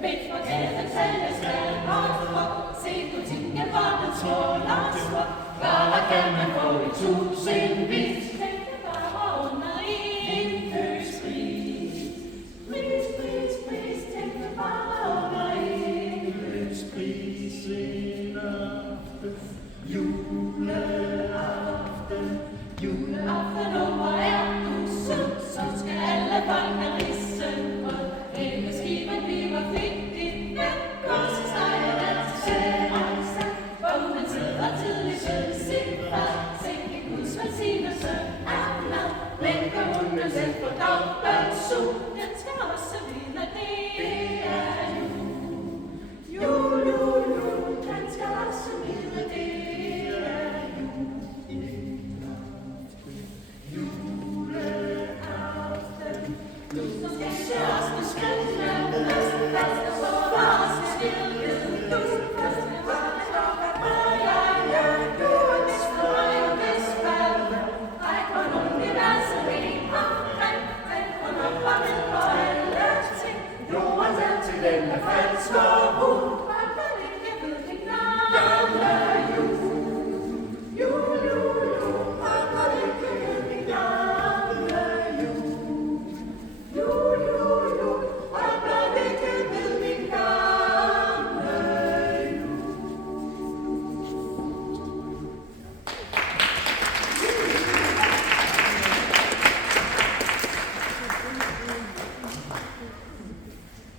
Midt på gaden tales gaden og se butikken, hvor den små laster. Varer kan man få i tusindvis.